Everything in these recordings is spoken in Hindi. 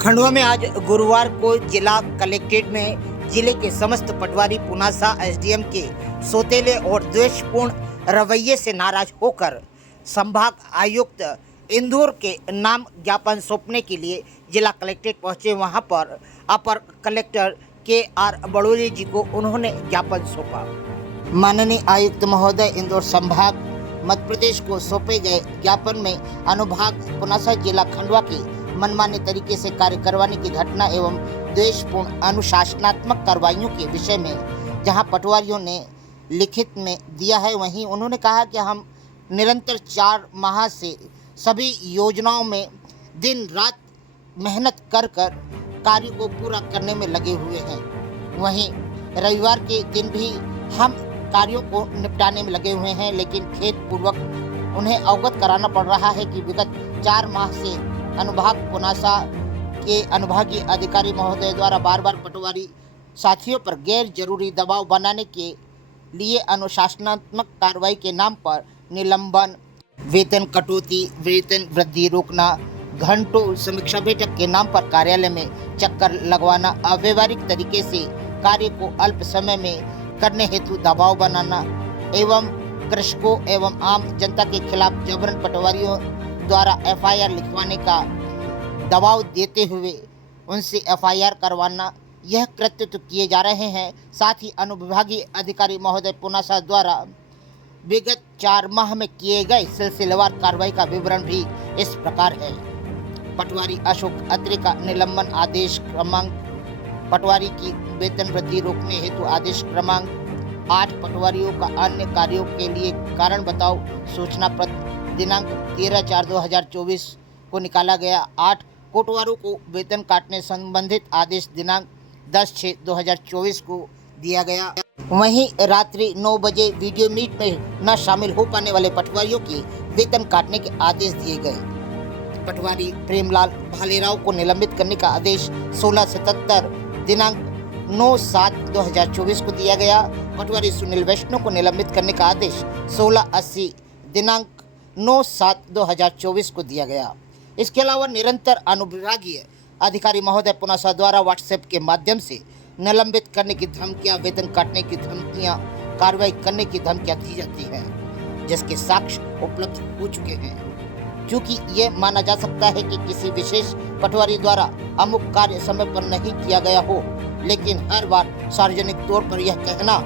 खंडवा में आज गुरुवार को जिला कलेक्ट्रेट में जिले के समस्त पटवारी पुनासा एसडीएम के सौतेले और द्वेषपूर्ण रवैये से नाराज होकर संभाग आयुक्त इंदौर के नाम ज्ञापन सौंपने के लिए जिला कलेक्ट्रेट पहुंचे। वहां पर अपर कलेक्टर KR बड़ोली जी को उन्होंने ज्ञापन सौंपा। माननीय आयुक्त महोदय, इंदौर संभाग मध्य प्रदेश को सौंपे गए ज्ञापन में अनुभाग पुनासा जिला खंडवा की मनमाने तरीके से कार्य करवाने की घटना एवं द्वेषपूर्ण अनुशासनात्मक कार्रवाइयों के विषय में जहां पटवारियों ने लिखित में दिया है, वहीं उन्होंने कहा कि हम निरंतर 4 माह से सभी योजनाओं में दिन रात मेहनत कर कार्य को पूरा करने में लगे हुए हैं। वहीं रविवार के दिन भी हम कार्यों को निपटाने में लगे हुए हैं, लेकिन खेदपूर्वक उन्हें अवगत कराना पड़ रहा है कि विगत 4 माह से अनुभाग पुनासा के अनुभागीय अधिकारी महोदय द्वारा बार बार पटवारी साथियों पर गैर जरूरी दबाव बनाने के लिए अनुशासनात्मक कार्रवाई के नाम पर निलंबन, वेतन कटौती, वेतन वृद्धि रोकना, घंटों समीक्षा बैठक के नाम पर कार्यालय में चक्कर लगवाना, अव्यवहारिक तरीके से कार्य को अल्प समय में करने हेतु दबाव बनाना एवं कृषकों एवं आम जनता के खिलाफ जबरन पटवारियों द्वारा FIR लिखवाने का दबाव देते हुए उनसे FIR करवाना, यह कृत्य तो किए जा रहे हैं। साथ ही अनुविभागीय अधिकारी महोदय पुनासा द्वारा विगत 4 माह में किए गए सिलसिलेवार कार्रवाई का विवरण भी इस प्रकार है। पटवारी अशोक अत्रे का निलंबन आदेश क्रमांक, पटवारी की वेतन वृद्धि रोकने हेतु आदेश क्रमांक 8, पटवारियों का अन्य कार्यों के लिए कारण बताओ सूचना पत्र दिनांक 13/4/2024 को निकाला गया। 8, कोटवारों को वेतन काटने संबंधित आदेश दिनांक 10/6/2024 को दिया गया। वहीं रात्रि 9 बजे वीडियो मीट में न शामिल हो पाने वाले पटवारियों की वेतन काटने के आदेश दिए गए। पटवारी प्रेमलाल भालेराव को निलंबित करने का आदेश 16/77 दिनांक 9/7/2024 को दिया गया। पटवारी सुनील वैष्णव को निलंबित करने का आदेश 16/80 दिनांक 9/7/2024 को दिया गया। इसके अलावा निरंतर अनुविभागीय अधिकारी महोदय पुनासा द्वारा व्हाट्सएप के माध्यम से निलंबित करने की धमकियां, वेतन काटने की धमकियां, कार्रवाई करने की धमकियां दी जाती हैं, जिसके साक्ष्य उपलब्ध हो चुके हैं। क्योंकि ये माना जा सकता है कि किसी विशेष पटवारी द्वारा अमुक कार्य समय पर नहीं किया गया हो, लेकिन हर बार सार्वजनिक तौर पर यह कहना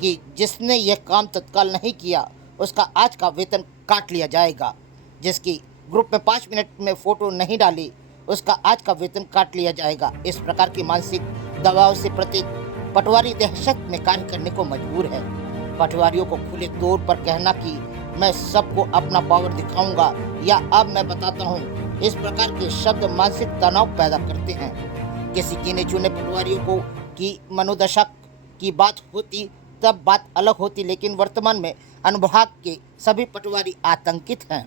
कि जिसने यह काम तत्काल नहीं किया उसका आज का वेतन काट लिया जाएगा, जिसकी ग्रुप में 5 मिनट में फोटो नहीं डाली उसका आज का वेतन काट लिया जाएगा। इस प्रकार की मानसिक दबाव से प्रत्येक पटवारी दहशत में कार्य करने को मजबूर है। पटवारियों को खुले तौर पर कहना कि मैं सबको अपना पावर दिखाऊंगा या अब मैं बताता हूं, इस प्रकार के शब्द मानसिक तनाव पैदा करते हैं। किसी गिने चुने पटवारियों को की मनोदशा की बात होती तब बात अलग होती, लेकिन वर्तमान में अनुभाग के सभी पटवारी आतंकित हैं।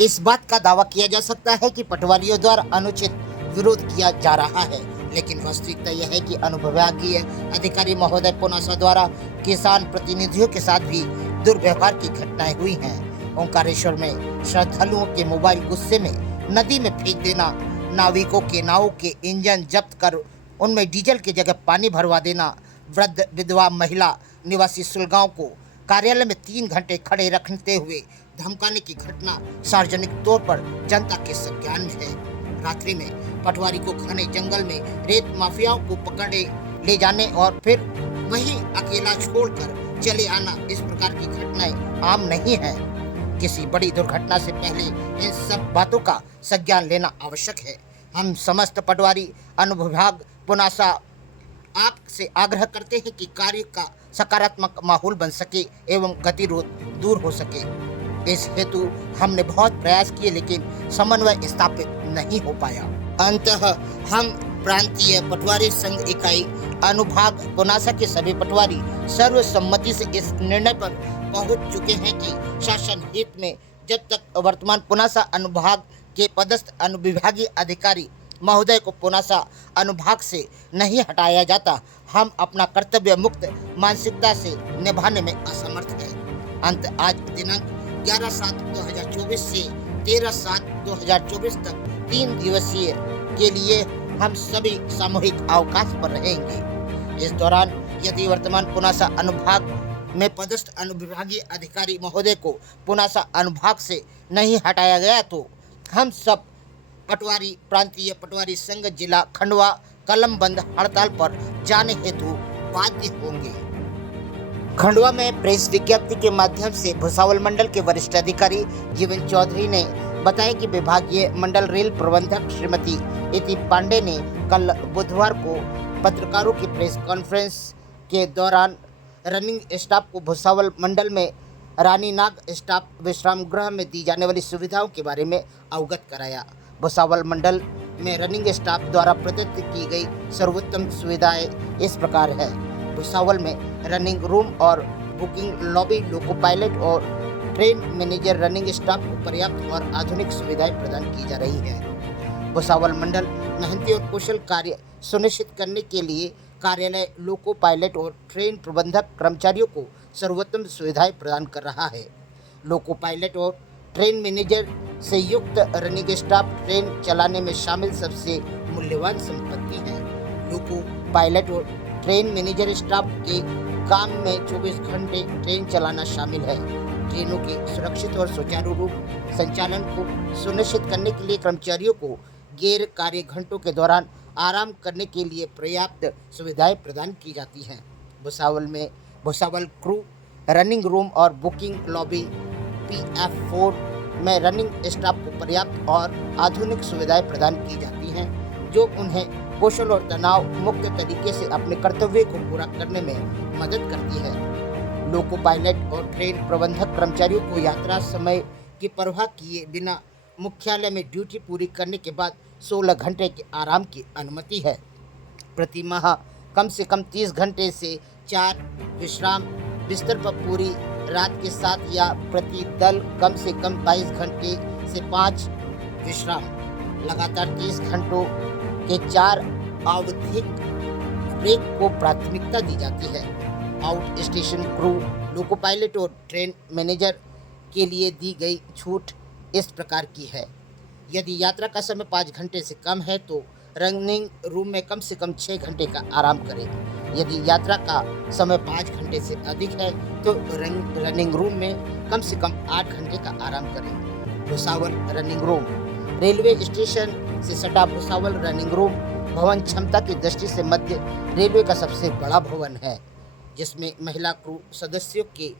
इस बात का दावा किया जा सकता है कि पटवारियों द्वारा अनुचित विरोध किया जा रहा है, लेकिन वास्तविकता यह है कि अनुविभागीय अधिकारी महोदय पुनासा द्वारा किसान प्रतिनिधियों के साथ भी दुर्व्यवहार की घटनाएं हुई हैं। ओंकारेश्वर में श्रद्धालुओं के मोबाइल गुस्से में नदी में फेंक देना, नाविकों के नावों के इंजन जब्त कर उनमें डीजल की जगह पानी भरवा देना, वृद्ध विधवा महिला निवासी सुलगांव को कार्यालय में 3 घंटे खड़े रखते हुए धमकाने की घटना सार्वजनिक तौर पर जनता के संज्ञान में है। रात्रि में पटवारी को घने जंगल में रेत माफियाओं को पकड़े ले जाने और फिर वहीं अकेला छोड़कर चले आना, इस प्रकार की घटनाएं आम नहीं है। किसी बड़ी दुर्घटना से पहले इन सब बातों का संज्ञान लेना आवश्यक है। हम समस्त पटवारी अनुविभाग पुनासा आपसे आग्रह करते हैं कि कार्य का सकारात्मक माहौल बन सके एवं गतिरोध दूर हो सके। इस हेतु हमने बहुत प्रयास किए, लेकिन समन्वय स्थापित नहीं हो पाया। अंततः हम प्रांतीय पटवारी संघ इकाई अनुभाग पुनासा के सभी पटवारी सर्वसम्मति से इस निर्णय पर पहुंच चुके हैं कि शासन हित में जब तक वर्तमान पुनासा अनुभाग के पदस्थ अनुविभागीय अधिकारी महोदय को पुनासा अनुभाग से नहीं हटाया जाता, हम अपना कर्तव्य मुक्त मानसिकता से निभाने में असमर्थ हैं। अंत आज दिनांक 11/7/2024 से 13/7/2024 तक 3 दिवसीय के लिए हम सभी सामूहिक अवकाश पर रहेंगे। इस दौरान यदि वर्तमान पुनासा अनुभाग में पदस्थ अनुविभागीय अधिकारी महोदय को पुनासा अनुभाग से नहीं हटाया गया तो हम सब पटवारी प्रांतीय पटवारी संघ जिला खंडवा कलम बंद हड़ताल पर जाने हेतु बाध्य होंगे। खंडवा में प्रेस विज्ञप्ति के माध्यम से भुसावल मंडल के वरिष्ठ अधिकारी जीवन चौधरी ने बताया कि विभागीय मंडल रेल प्रबंधक श्रीमती इति पांडे ने कल बुधवार को पत्रकारों की प्रेस कॉन्फ्रेंस के दौरान रनिंग स्टाफ को भुसावल मंडल में रानीनाग स्टाफ विश्राम गृह में दी जाने वाली सुविधाओं के बारे में अवगत कराया। भुसावल मंडल में रनिंग स्टाफ द्वारा प्रदत्त की गई सर्वोत्तम सुविधाएं इस प्रकार है। भुसावल में रनिंग रूम और बुकिंग लॉबी, लोको पायलट और ट्रेन मैनेजर रनिंग स्टाफ को पर्याप्त और आधुनिक सुविधाएं प्रदान की जा रही है। भुसावल मंडल मेहनती और कुशल कार्य सुनिश्चित करने के लिए कार्यालय लोको पायलट और ट्रेन प्रबंधक कर्मचारियों को सर्वोत्तम सुविधाएं प्रदान कर रहा है। लोको पायलट और ट्रेन मैनेजर से युक्त रनिंग स्टाफ ट्रेन चलाने में शामिल सबसे मूल्यवान संपत्ति है। लोको पायलट और ट्रेन मैनेजर स्टाफ के काम में 24 घंटे ट्रेन चलाना शामिल है। ट्रेनों के सुरक्षित और सुचारू रूप संचालन को सुनिश्चित करने के लिए कर्मचारियों को गैर कार्य घंटों के दौरान आराम करने के लिए पर्याप्त सुविधाएं प्रदान की जाती हैं। भुसावल क्रू रनिंग रूम और बुकिंग लॉबी PF4 में रनिंग स्टाफ को पर्याप्त और आधुनिक सुविधाएं प्रदान की जाती हैं जो उन्हें कुशल और तनाव मुक्त तरीके से अपने कर्तव्य को पूरा करने में मदद करती है। लोको पायलट और ट्रेन प्रबंधक कर्मचारियों को यात्रा समय की परवाह किए बिना मुख्यालय में ड्यूटी पूरी करने के बाद 16 घंटे के आराम की अनुमति है। प्रति माह कम से कम 30 घंटे से 4 विश्राम बिस्तर पर पूरी रात के साथ या प्रति दल कम से कम 22 घंटे से 5 विश्राम लगातार 30 घंटों के 4 आवधिक ब्रेक को प्राथमिकता दी जाती है। Out station crew loco pilot और ट्रेन मैनेजर के लिए दी गई छूट इस प्रकार की है। यदि यात्रा का समय 5 घंटे से कम है तो रनिंग रूम में कम से कम 6 घंटे का आराम करें। यदि यात्रा का समय 5 घंटे से अधिक है तो रनिंग रूम में कम से कम 8 घंटे का आराम करें। Bhusawal running room railway station से सटा भुसावल रनिंग रूम भवन क्षमता की दृष्टि से मध्य रेलवे का सबसे बड़ा भवन है, जिसमें महिला क्रू सदस्यों के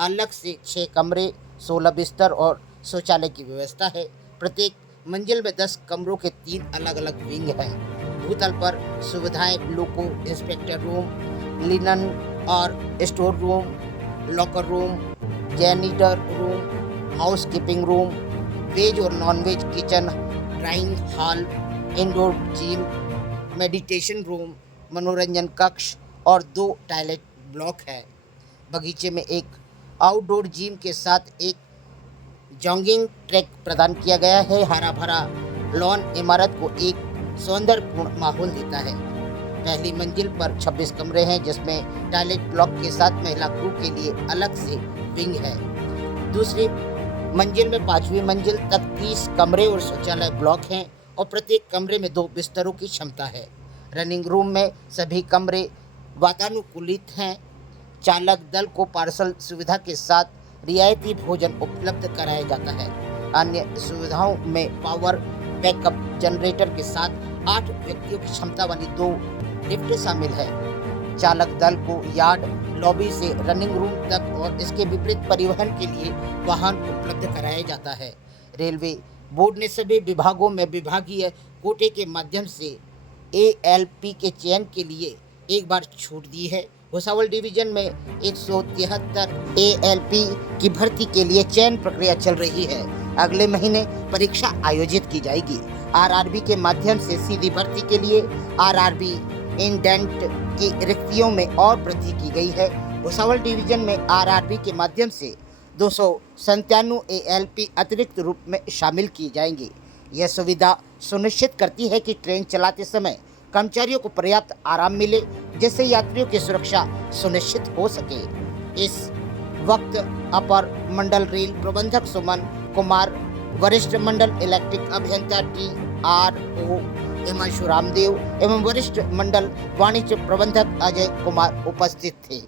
अलग से 6 कमरे, 16 बिस्तर और शौचालय की व्यवस्था है। प्रत्येक मंजिल में 10 कमरों के 3 अलग अलग विंग हैं। भूतल पर सुविधाएं लोको इंस्पेक्टर रूम, लिनन और store room, locker room, janitor room, house keeping room, veg और non veg kitchen, drawing hall, indoor gym, meditation room, मनोरंजन कक्ष और 2 टॉयलेट ब्लॉक है। बगीचे में एक आउटडोर जिम के साथ एक जॉगिंग ट्रैक प्रदान किया गया है। हरा भरा लॉन इमारत को एक सौंदर्यपूर्ण माहौल देता है। पहली मंजिल पर 26 कमरे हैं, जिसमें टॉयलेट ब्लॉक के साथ महिला क्रू के लिए अलग से विंग है। दूसरी मंजिल में 5वीं मंजिल तक 30 कमरे और शौचालय ब्लॉक हैं और प्रत्येक कमरे में 2 बिस्तरों की क्षमता है। रनिंग रूम में सभी कमरे वातानुकूलित हैं। चालक दल को पार्सल सुविधा के साथ रियायती भोजन उपलब्ध कराया जाता है। अन्य सुविधाओं में पावर बैकअप जनरेटर के साथ 8 व्यक्तियों की क्षमता वाली 2 लिफ्ट शामिल है। चालक दल को यार्ड लॉबी से रनिंग रूम तक और इसके विपरीत परिवहन के लिए वाहन उपलब्ध कराया जाता है। रेलवे बोर्ड ने सभी विभागों में विभागीय कोटे के माध्यम से ALP के चयन के लिए एक बार छूट दी है। भुसावल डिवीजन में 173 ALP की भर्ती के लिए चयन प्रक्रिया चल रही है। अगले महीने परीक्षा आयोजित की जाएगी। RRB के माध्यम से सीधी भर्ती के लिए RRB इंडेंट की रिक्तियों में और वृद्धि की गई है। भुसावल डिवीजन में RRB के माध्यम से 297 ALP अतिरिक्त रूप में शामिल की जाएंगी। यह सुविधा सुनिश्चित करती है कि ट्रेन चलाते समय कर्मचारियों को पर्याप्त आराम मिले, जिससे यात्रियों की सुरक्षा सुनिश्चित हो सके। इस वक्त अपर मंडल रेल प्रबंधक सुमन कुमार, वरिष्ठ मंडल इलेक्ट्रिक अभियंता TRO हिमांशु रामदेव एवं वरिष्ठ मंडल वाणिज्य प्रबंधक अजय कुमार उपस्थित थे।